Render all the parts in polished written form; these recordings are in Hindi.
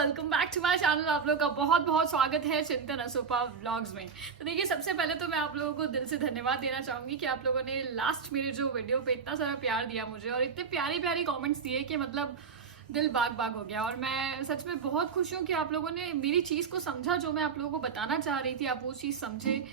Welcome back to my channel. आप लोगों का बहुत बहुत स्वागत है चिंतन असोपा व्लॉग्स में। तो देखिए, सबसे पहले तो मैं आप लोगों को दिल से धन्यवाद देना चाहूँगी कि आप लोगों ने लास्ट मेरे जो वीडियो पे इतना सारा प्यार दिया मुझे और इतने प्यारी प्यारी कमेंट्स दिए कि मतलब दिल बाग बाग हो गया। और मैं सच में बहुत खुश हूँ कि आप लोगों ने मेरी चीज़ को समझा, जो मैं आप लोगों को बताना चाह रही थी आप वो चीज़ समझे।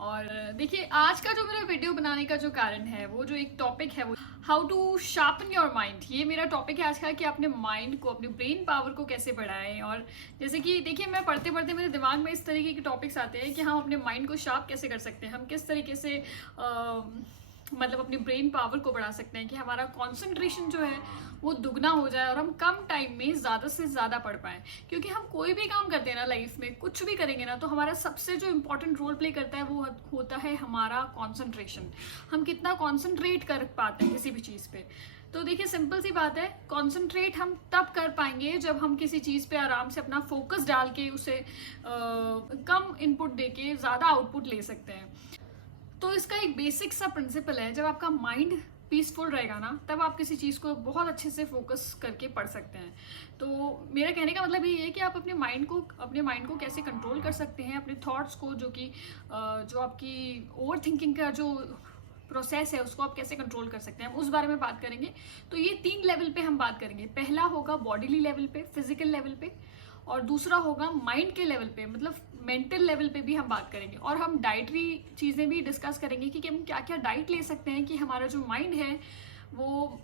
और देखिए, आज का जो मेरा वीडियो बनाने का जो कारण है, वो जो एक टॉपिक है, वो how to sharpen your mind. ये मेरा टॉपिक है आज का कि अपने माइंड को, अपने ब्रेन पावर को कैसे बढ़ाएं। और जैसे कि देखिए, मैं पढ़ते पढ़ते मेरे दिमाग में इस तरीके के टॉपिक्स आते हैं कि हम अपने माइंड को शार्प कैसे कर सकते हैं, हम किस तरीके से मतलब अपनी ब्रेन पावर को बढ़ा सकते हैं कि हमारा कंसंट्रेशन जो है वो दुगना हो जाए और हम कम टाइम में ज़्यादा से ज़्यादा पढ़ पाएँ। क्योंकि हम कोई भी काम करते हैं ना, लाइफ में कुछ भी करेंगे ना, तो हमारा सबसे जो इम्पोर्टेंट रोल प्ले करता है वो होता है हमारा कंसंट्रेशन। हम कितना कंसंट्रेट कर पाते हैं किसी भी चीज़ पे। तो देखिए, सिंपल सी बात है, कंसंट्रेट हम तब कर पाएंगे जब हम किसी चीज़ पे आराम से अपना फोकस डाल के उसे कम इनपुट देके ज़्यादा आउटपुट ले सकते हैं। तो इसका एक बेसिक सा प्रिंसिपल है, जब आपका माइंड पीसफुल रहेगा ना, तब आप किसी चीज़ को बहुत अच्छे से फोकस करके पढ़ सकते हैं। तो मेरा कहने का मतलब ये है कि आप अपने माइंड को कैसे कंट्रोल कर सकते हैं, अपने थॉट्स को, जो आपकी ओवर थिंकिंग का जो प्रोसेस है उसको आप कैसे कंट्रोल कर सकते हैं, हम उस बारे में बात करेंगे। तो ये 3 लेवल पे हम बात करेंगे। पहला होगा बॉडीली लेवल पे, फिजिकल लेवल पे, और दूसरा होगा माइंड के लेवल पे, मतलब मेंटल लेवल पे भी हम बात करेंगे। और हम डाइटरी चीज़ें भी डिस्कस करेंगे कि हम क्या क्या डाइट ले सकते हैं कि हमारा जो माइंड है वो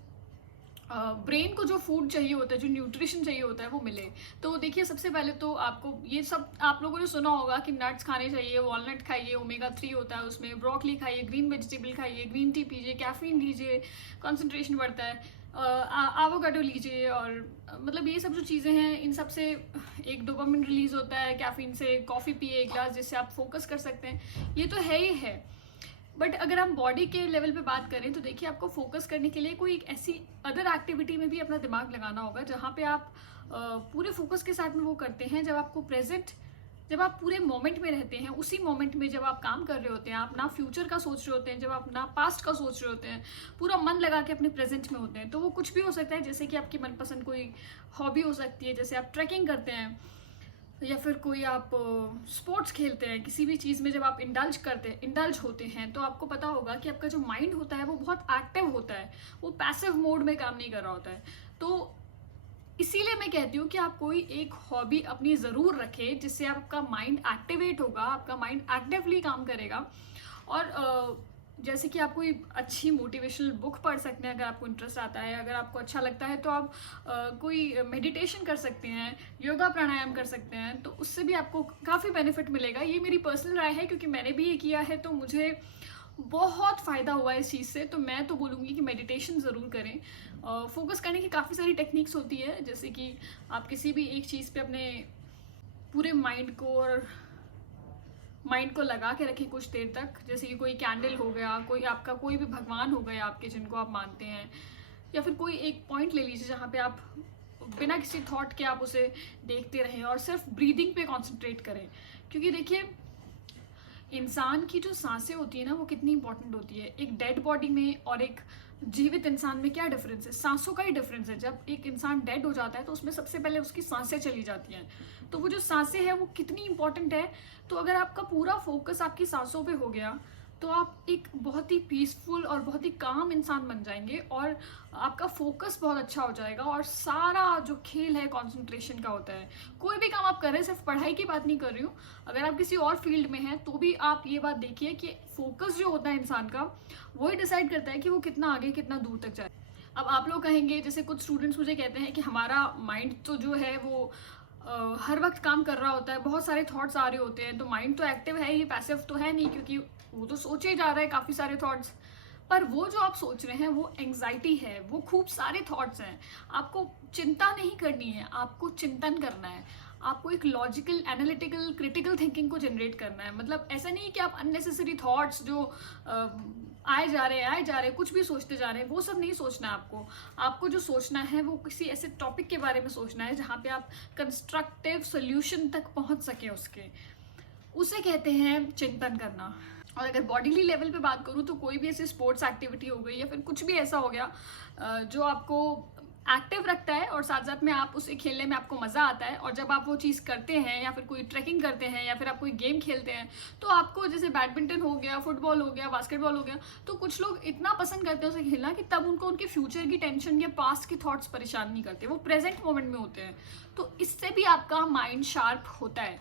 ब्रेन को जो फूड चाहिए होता है, जो न्यूट्रिशन चाहिए होता है, वो मिले। तो देखिए, सबसे पहले तो आपको ये सब आप लोगों ने सुना होगा कि नट्स खाने चाहिए, वॉलनट खाइए, ओमेगा 3 होता है उसमें, ब्रोकली खाइए, ग्रीन वेजिटेबल खाइए, ग्रीन टी पीजिए, कैफीन लीजिए, कंसंट्रेशन बढ़ता है, एवोकाडो लीजिए। और मतलब ये सब जो चीज़ें हैं, इन सब से एक डोपामिन रिलीज होता है कैफीन से। कॉफ़ी पिए एक गिलास, जिससे आप फोकस कर सकते हैं। ये तो है ही है। बट अगर हम बॉडी के लेवल पे बात करें तो देखिए, आपको फोकस करने के लिए कोई एक ऐसी अदर एक्टिविटी में भी अपना दिमाग लगाना होगा, जहाँ पे आप पूरे फोकस के साथ में वो करते हैं। जब आप पूरे मोमेंट में रहते हैं, उसी मोमेंट में जब आप काम कर रहे होते हैं, आप ना फ्यूचर का सोच रहे होते हैं, जब आप ना पास्ट का सोच रहे होते हैं, पूरा मन लगा के अपने प्रेजेंट में होते हैं। तो वो कुछ भी हो सकता है, जैसे कि आपकी मनपसंद कोई हॉबी हो सकती है, जैसे आप ट्रैकिंग करते हैं, या फिर कोई आप स्पोर्ट्स खेलते हैं। किसी भी चीज़ में जब आप इंडल्ज होते हैं, तो आपको पता होगा कि आपका जो माइंड होता है वो बहुत एक्टिव होता है, वो पैसिव मोड में काम नहीं कर रहा होता है। तो इसीलिए मैं कहती हूँ कि आप कोई एक हॉबी अपनी ज़रूर रखें, जिससे आपका माइंड एक्टिवेट होगा, आपका माइंड एक्टिवली काम करेगा। और जैसे कि आप कोई अच्छी मोटिवेशनल बुक पढ़ सकते हैं अगर आपको इंटरेस्ट आता है। अगर आपको अच्छा लगता है तो आप कोई मेडिटेशन कर सकते हैं, योगा प्राणायाम कर सकते हैं, तो उससे भी आपको काफ़ी बेनिफिट मिलेगा। ये मेरी पर्सनल राय है, क्योंकि मैंने भी ये किया है तो मुझे बहुत फ़ायदा हुआ इस चीज़ से। तो मैं तो बोलूँगी कि मेडिटेशन ज़रूर करें। फोकस करने की काफ़ी सारी टेक्निक्स होती है, जैसे कि आप किसी भी एक चीज़ पे अपने पूरे माइंड को लगा के रखें कुछ देर तक। जैसे कि कोई कैंडल हो गया, कोई आपका कोई भी भगवान हो गए आपके जिनको आप मानते हैं, या फिर कोई एक पॉइंट ले लीजिए जहाँ पे आप बिना किसी थॉट के आप उसे देखते रहें और सिर्फ ब्रीदिंग पे कॉन्सेंट्रेट करें। क्योंकि देखिए, इंसान की जो सांसें होती है ना, वो कितनी इंपॉर्टेंट होती है। एक डेड बॉडी में और एक जीवित इंसान में क्या डिफरेंस है? सांसों का ही डिफरेंस है। जब एक इंसान डेड हो जाता है तो उसमें सबसे पहले उसकी सांसें चली जाती हैं। तो वो जो सांसें हैं वो कितनी इंपॉर्टेंट है। तो अगर आपका पूरा फोकस आपकी सांसों पे हो गया, तो आप एक बहुत ही पीसफुल और बहुत ही काम इंसान बन जाएंगे, और आपका फोकस बहुत अच्छा हो जाएगा। और सारा जो खेल है कंसंट्रेशन का होता है। कोई भी काम आप कर रहे हैं, सिर्फ पढ़ाई की बात नहीं कर रही हूँ, अगर आप किसी और फील्ड में हैं तो भी आप ये बात देखिए कि फोकस जो होता है इंसान का, वही डिसाइड करता है कि वो कितना आगे, कितना दूर तक जाए। अब आप लोग कहेंगे, जैसे कुछ स्टूडेंट्स मुझे कहते हैं कि हमारा माइंड तो जो है वो हर वक्त काम कर रहा होता है, बहुत सारे थॉट्स आ रहे होते हैं, तो माइंड तो एक्टिव है ही, पैसिव तो है नहीं, क्योंकि वो तो सोचे ही जा रहा है काफ़ी सारे थॉट्स। पर वो जो आप सोच रहे हैं वो एंग्जाइटी है, वो खूब सारे थॉट्स हैं। आपको चिंता नहीं करनी है, आपको चिंतन करना है। आपको एक लॉजिकल, एनालिटिकल, क्रिटिकल थिंकिंग को जनरेट करना है। मतलब ऐसा नहीं कि आप अननेसेसरी थॉट्स जो आए जा रहे कुछ भी सोचते जा रहे हैं, वो सब नहीं सोचना है आपको। आपको जो सोचना है वो किसी ऐसे टॉपिक के बारे में सोचना है जहाँ पे आप कंस्ट्रक्टिव सोल्यूशन तक पहुँच सके उसके, उसे कहते हैं चिंतन करना। और अगर बॉडीली लेवल पे बात करूँ तो कोई भी ऐसी स्पोर्ट्स एक्टिविटी हो गई, या फिर कुछ भी ऐसा हो गया जो आपको एक्टिव रखता है और साथ साथ में आप उसे खेलने में आपको मज़ा आता है। और जब आप वो चीज़ करते हैं या फिर कोई ट्रैकिंग करते हैं या फिर आप कोई गेम खेलते हैं तो आपको जैसे बैडमिंटन हो गया, फुटबॉल हो गया, बास्केटबॉल हो गया, तो कुछ लोग इतना पसंद करते हैं उसे खेलना कि तब उनको उनके फ्यूचर की टेंशन या पास्ट के थॉट्स परेशान नहीं करते, वो प्रेजेंट मोमेंट में होते हैं। तो इससे भी आपका माइंड शार्प होता है।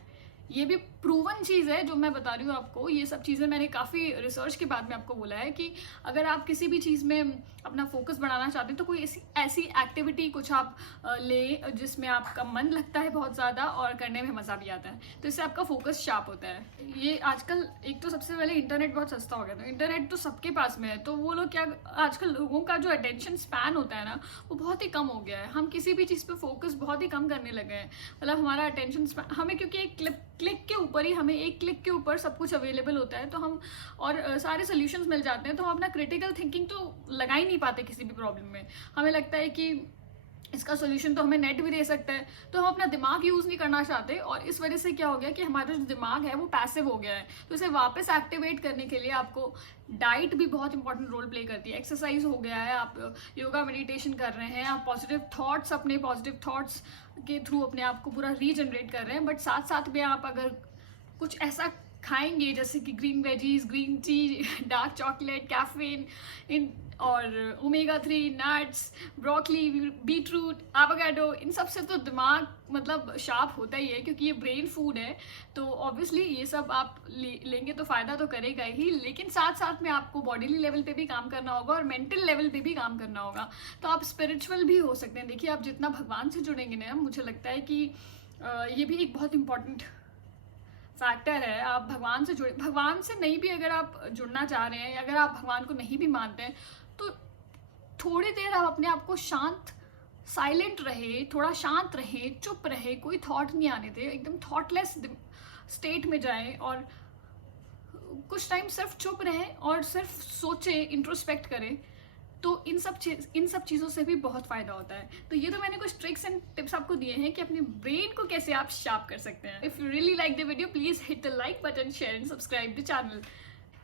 ये भी प्रूवन चीज़ है जो मैं बता रही हूँ आपको। ये सब चीज़ें मैंने काफ़ी रिसर्च के बाद में आपको बोला है कि अगर आप किसी भी चीज़ में अपना फोकस बढ़ाना चाहते हैं तो कोई ऐसी एक्टिविटी कुछ आप ले जिसमें आपका मन लगता है बहुत ज़्यादा और करने में मज़ा भी आता है, तो इससे आपका फोकस शार्प होता है। ये आजकल एक तो सबसे पहले इंटरनेट बहुत सस्ता हो गया, तो इंटरनेट तो सबके पास में है, तो वो लोग क्या, आजकल लोगों का जो अटेंशन स्पैन होता है ना वो बहुत ही कम हो गया है। हम किसी भी चीज़ पे फोकस बहुत ही कम करने लगे हैं। मतलब हमारा अटेंशन स्पैन, हमें क्योंकि एक क्लिक के ऊपर ही, हमें एक क्लिक के ऊपर सब कुछ अवेलेबल होता है, तो हम और सारे सोल्यूशंस मिल जाते हैं, तो हम अपना क्रिटिकल थिंकिंग तो लगा ही नहीं पाते किसी भी प्रॉब्लम में। हमें लगता है कि इसका सोल्यूशन तो हमें नेट भी दे सकता है, तो हम अपना दिमाग यूज़ नहीं करना चाहते। और इस वजह से क्या हो गया कि हमारा जो दिमाग है वो पैसिव हो गया है। तो इसे वापस एक्टिवेट करने के लिए आपको डाइट भी बहुत इंपॉर्टेंट रोल प्ले करती है। एक्सरसाइज हो गया है, आप योगा मेडिटेशन कर रहे हैं, आप पॉजिटिव थॉट्स, अपने पॉजिटिव थॉट्स के थ्रू अपने आप को पूरा रीजनरेट कर रहे हैं। बट साथ साथ में आप अगर कुछ ऐसा खाएंगे जैसे कि green veggies, green tea, dark chocolate, caffeine इन और omega 3, nuts, broccoli, beetroot, avocado, इन सब से तो दिमाग मतलब शार्प होता ही है क्योंकि ये ब्रेन फूड है। तो ऑब्वियसली ये सब आप लेंगे तो फ़ायदा तो करेगा ही, लेकिन साथ साथ में आपको बॉडीली लेवल पे भी काम करना होगा और मेंटल लेवल पे भी काम करना होगा। तो आप स्पिरिचुअल भी हो सकते हैं। देखिए, आप जितना भगवान से जुड़ेंगे ना, मुझे लगता है कि ये भी एक बहुत इंपॉर्टेंट फैक्टर है। आप भगवान से जुड़े, भगवान से नहीं भी अगर आप जुड़ना चाह रहे हैं, अगर आप भगवान को नहीं भी मानते हैं, तो थोड़ी देर आप अपने आप को शांत, साइलेंट रहे, थोड़ा शांत रहे, चुप रहे, कोई थॉट नहीं आने दे, एकदम थॉटलेस स्टेट में जाएं और कुछ टाइम सिर्फ चुप रहें और सिर्फ सोचें, इंट्रोस्पेक्ट करें। तो इन सब चीज़ों से भी बहुत फ़ायदा होता है। तो ये तो मैंने कुछ ट्रिक्स एंड टिप्स आपको दिए हैं कि अपने ब्रेन को कैसे आप शार्प कर सकते हैं। If you really like the video, please hit the like button, share and subscribe the channel.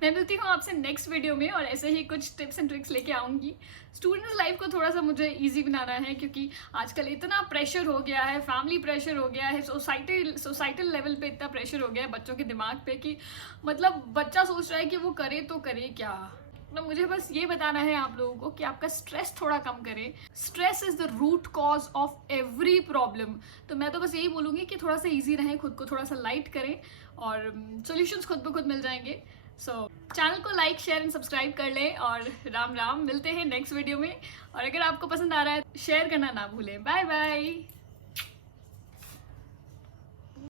मैं मिलती हूँ आपसे नेक्स्ट वीडियो में और ऐसे ही कुछ टिप्स एंड ट्रिक्स लेके आऊँगी। स्टूडेंट्स लाइफ को थोड़ा सा मुझे इजी बनाना है क्योंकि आजकल इतना प्रेशर हो गया है, फैमिली प्रेशर हो गया है, सोसाइटल लेवल पे इतना प्रेशर हो गया है बच्चों के दिमाग पे कि मतलब बच्चा सोच रहा है कि वो करे तो करे क्या। तो मुझे बस ये बताना है आप लोगों को कि आपका स्ट्रेस थोड़ा कम करें। Stress is the root cause of every problem. तो मैं तो बस यही बोलूँगी कि थोड़ा सा इजी रहें, खुद को थोड़ा सा लाइट करें और सॉल्यूशंस खुद ब खुद मिल जाएंगे। चैनल को लाइक, शेयर एंड सब्सक्राइब कर लें और राम राम। मिलते हैं नेक्स्ट वीडियो में। और अगर आपको पसंद आ रहा है शेयर करना ना भूलें। Bye bye.